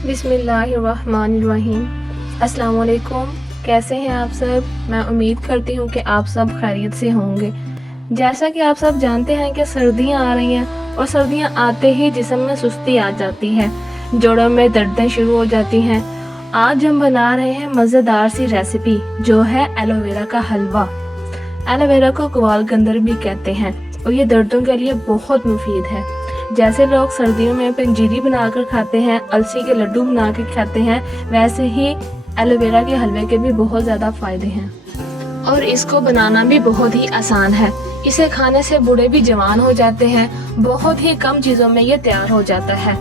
बिस्मिल्लाहिर्रहमानिर्रहीम। अस्सलाम वालेकुम। कैसे हैं आप सब? मैं उम्मीद करती हूँ कि आप सब खैरियत से होंगे। जैसा कि आप सब जानते हैं कि सर्दियाँ आ रही हैं और सर्दियाँ आते ही जिस्म में सुस्ती आ जाती है, जोड़ों में दर्दें शुरू हो जाती हैं। आज हम बना रहे हैं मज़ेदार सी रेसिपी जो है एलोवेरा का हलवा। एलोवेरा को कुवालगंदर भी कहते हैं और ये दर्दों के लिए बहुत मुफीद है। जैसे लोग सर्दियों में पंजीरी बनाकर खाते हैं, अलसी के लड्डू बना के खाते हैं, वैसे ही एलोवेरा के हलवे के भी बहुत ज़्यादा फ़ायदे हैं और इसको बनाना भी बहुत ही आसान है। इसे खाने से बूढ़े भी जवान हो जाते हैं। बहुत ही कम चीज़ों में ये तैयार हो जाता है।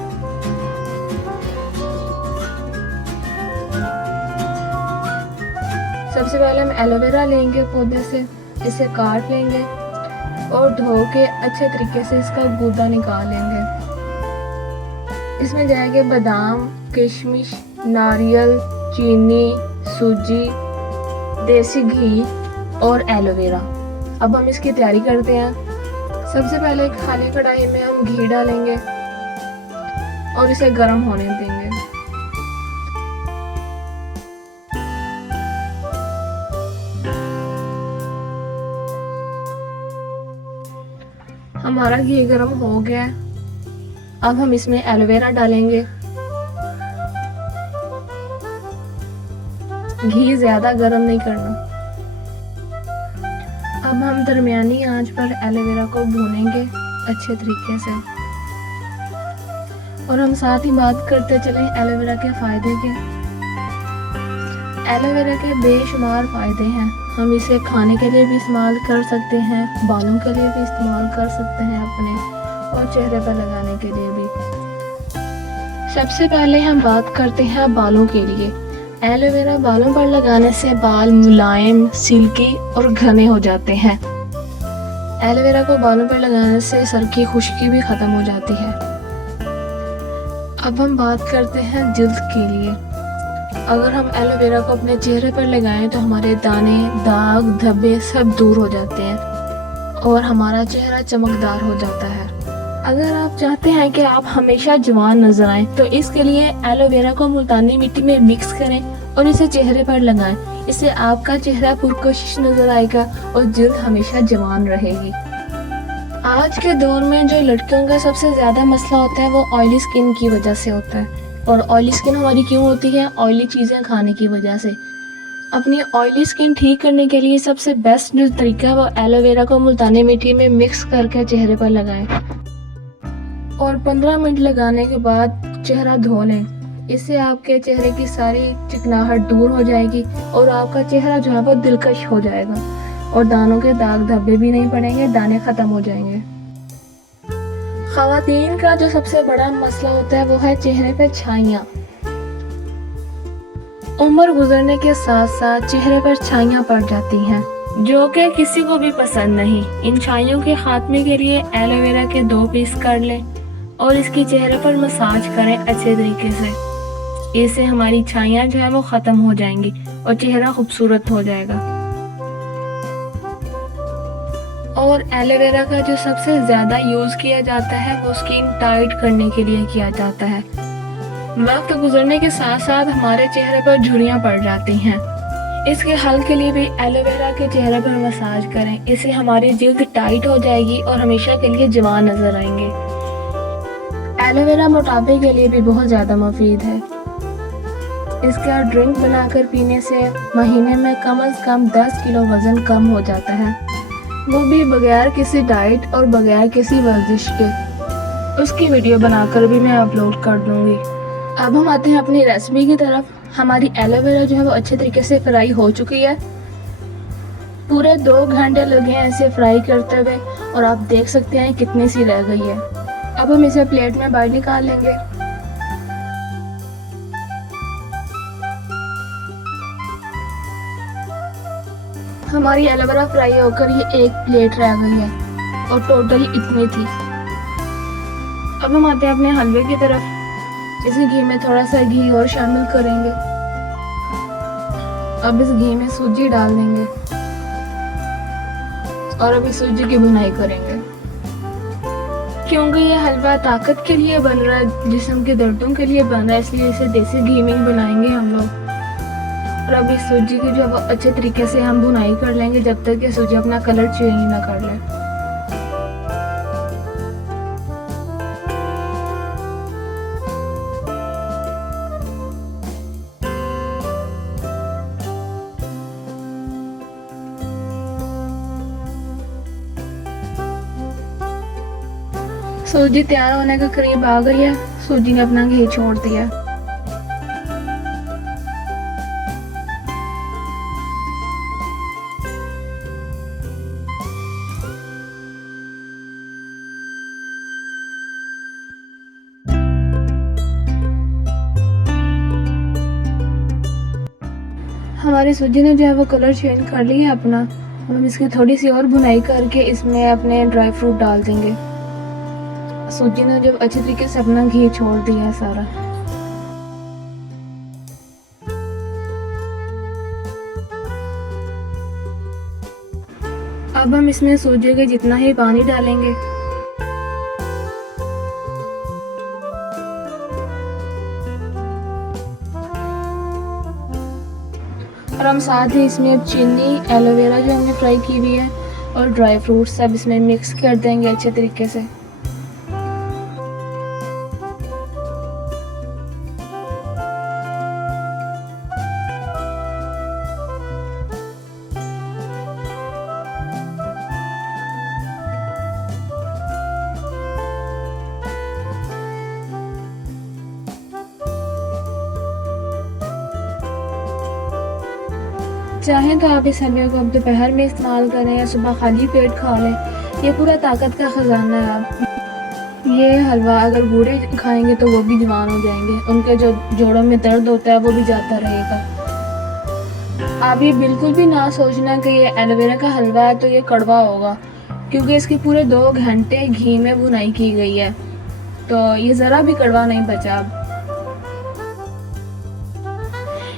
सबसे पहले हम एलोवेरा लेंगे पौधे से, इसे काट लेंगे और धो के अच्छे तरीके से इसका गूदा निकाल लेंगे। इसमें जाएंगे बादाम, किशमिश, नारियल, चीनी, सूजी, देसी घी और एलोवेरा। अब हम इसकी तैयारी करते हैं। सबसे पहले एक खाली कढ़ाई में हम घी डालेंगे और इसे गर्म होने देंगे। हमारा घी गर्म हो गया है। अब हम इसमें एलोवेरा डालेंगे। घी ज्यादा गर्म नहीं करना। अब हम दरमियानी आंच पर एलोवेरा को भूनेंगे अच्छे तरीके से और हम साथ ही बात करते चलें एलोवेरा के फायदे के। एलोवेरा के बेशुमार फायदे हैं। हम इसे खाने के लिए भी इस्तेमाल कर सकते हैं, बालों के लिए भी इस्तेमाल कर सकते हैं अपने, और चेहरे पर लगाने के लिए भी। सबसे पहले हम बात करते हैं बालों के लिए। एलोवेरा बालों पर लगाने से बाल मुलायम, सिल्की और घने हो जाते हैं। एलोवेरा को बालों पर लगाने से सर की खुश्की भी खत्म हो जाती है। अब हम बात करते हैं जिल्द के लिए। अगर हम एलोवेरा को अपने चेहरे पर लगाएं तो हमारे दाने, दाग, धब्बे सब दूर हो जाते हैं और हमारा चेहरा चमकदार हो जाता है। अगर आप चाहते हैं कि आप हमेशा जवान नजर आएं तो इसके लिए एलोवेरा को मुल्तानी मिट्टी में मिक्स करें और इसे चेहरे पर लगाएं। इससे आपका चेहरा पुरकशिश नजर आएगा और जिल्द हमेशा जवान रहेगी। आज के दौर में जो लड़कियों का सबसे ज्यादा मसला होता है वो ऑयली स्किन की वजह से होता है। और ऑयली स्किन हमारी क्यों होती है? ऑयली चीज़ें खाने की वजह से। अपनी ऑयली स्किन ठीक करने के लिए सबसे बेस्ट जो तरीका है वो एलोवेरा को मुल्तानी मिट्टी में मिक्स करके चेहरे पर लगाएं और 15 मिनट लगाने के बाद चेहरा धो लें। इससे आपके चेहरे की सारी चिकनाहट दूर हो जाएगी और आपका चेहरा जो है वो दिलकश हो जाएगा और दानों के दाग धब्बे भी नहीं पड़ेंगे, दाने खत्म हो जाएंगे। ख़वातीन का जो सबसे बड़ा मसला होता है वो है चेहरे पे छाइयाँ। उम्र गुजरने के साथ साथ चेहरे पर छाइयाँ पड़ जाती हैं जो कि किसी को भी पसंद नहीं। इन छाइयों के खात्मे के लिए एलोवेरा के 2 पीस कर लें और इसकी चेहरे पर मसाज करें अच्छे तरीके से। इससे हमारी छाइयाँ जो है वो ख़त्म हो जाएंगी और चेहरा खूबसूरत हो जाएगा। और एलोवेरा का जो सबसे ज़्यादा यूज़ किया जाता है वो स्किन टाइट करने के लिए किया जाता है। वक्त गुजरने के साथ साथ हमारे चेहरे पर झुर्रियाँ पड़ जाती हैं। इसके हल के लिए भी एलोवेरा के चेहरे पर मसाज करें। इससे हमारी जिल्द टाइट हो जाएगी और हमेशा के लिए जवान नजर आएंगे। एलोवेरा मोटापे के लिए भी बहुत ज़्यादा मुफीद है। इसका ड्रिंक बनाकर पीने से महीने में कम से कम 10 किलो वज़न कम हो जाता है, वो भी बगैर किसी डाइट और बगैर किसी वर्जिश के। उसकी वीडियो बनाकर भी मैं अपलोड कर दूंगी। अब हम आते हैं अपनी रेसिपी की तरफ। हमारी एलोवेरा जो है वो अच्छे तरीके से फ्राई हो चुकी है। पूरे 2 घंटे लगे हैं इसे फ्राई करते हुए और आप देख सकते हैं कितनी सी रह गई है। अब हम इसे प्लेट में बाहर निकाल लेंगे। हमारी एलोवेरा फ्राई होकर ये 1 प्लेट रह गई है और टोटल इतनी थी। अब हम आते हैं अपने हलवे की तरफ। इस घी में थोड़ा सा घी और शामिल करेंगे। अब इस घी में सूजी डाल देंगे और अभी सूजी की भुनाई करेंगे। क्योंकि ये हलवा ताकत के लिए बन रहा है, जिस्म के दर्दों के लिए बन रहा है, इसलिए इसे देसी घी में ही बनाएंगे हम लोग। और अब इस सूजी की जो है अच्छे तरीके से हम भुनाई कर लेंगे जब तक कि सूजी अपना कलर चेंज ना कर ले। सूजी तैयार होने के करीब आ गई है। सूजी ने अपना घी छोड़ दिया। हमारी सूजी ने जो है वो कलर चेंज कर लिया अपना। हम इसकी थोड़ी सी और भुनाई करके इसमें अपने ड्राई फ्रूट डाल देंगे। सूजी ने जब अच्छे तरीके से अपना घी छोड़ दिया है सारा। अब हम इसमें सूजी के जितना ही पानी डालेंगे। और हम साथ ही इसमें चीनी, एलोवेरा जो हमने फ्राई की हुई है और ड्राई फ्रूट्स सब इसमें मिक्स कर देंगे अच्छे तरीके से। चाहें तो आप इस हलवे को अब दोपहर में इस्तेमाल करें या सुबह खाली पेट खा लें। ये पूरा ताकत का ख़जाना है। आप ये हलवा अगर बूढ़े खाएंगे तो वो भी जवान हो जाएंगे, उनके जो जोड़ों में दर्द होता है वो भी जाता रहेगा। आप ये बिल्कुल भी ना सोचना कि ये एलोवेरा का हलवा है तो ये कड़वा होगा, क्योंकि इसकी पूरे 2 घंटे घी में भुनाई की गई है, तो ये ज़रा भी कड़वा नहीं बचा।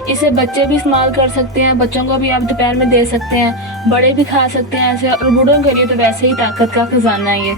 इसे बच्चे भी इस्तेमाल कर सकते हैं, बच्चों को भी आप दोपहर में दे सकते हैं, बड़े भी खा सकते हैं ऐसे, और बूढ़ों के लिए तो वैसे ही ताकत का खजाना है ये।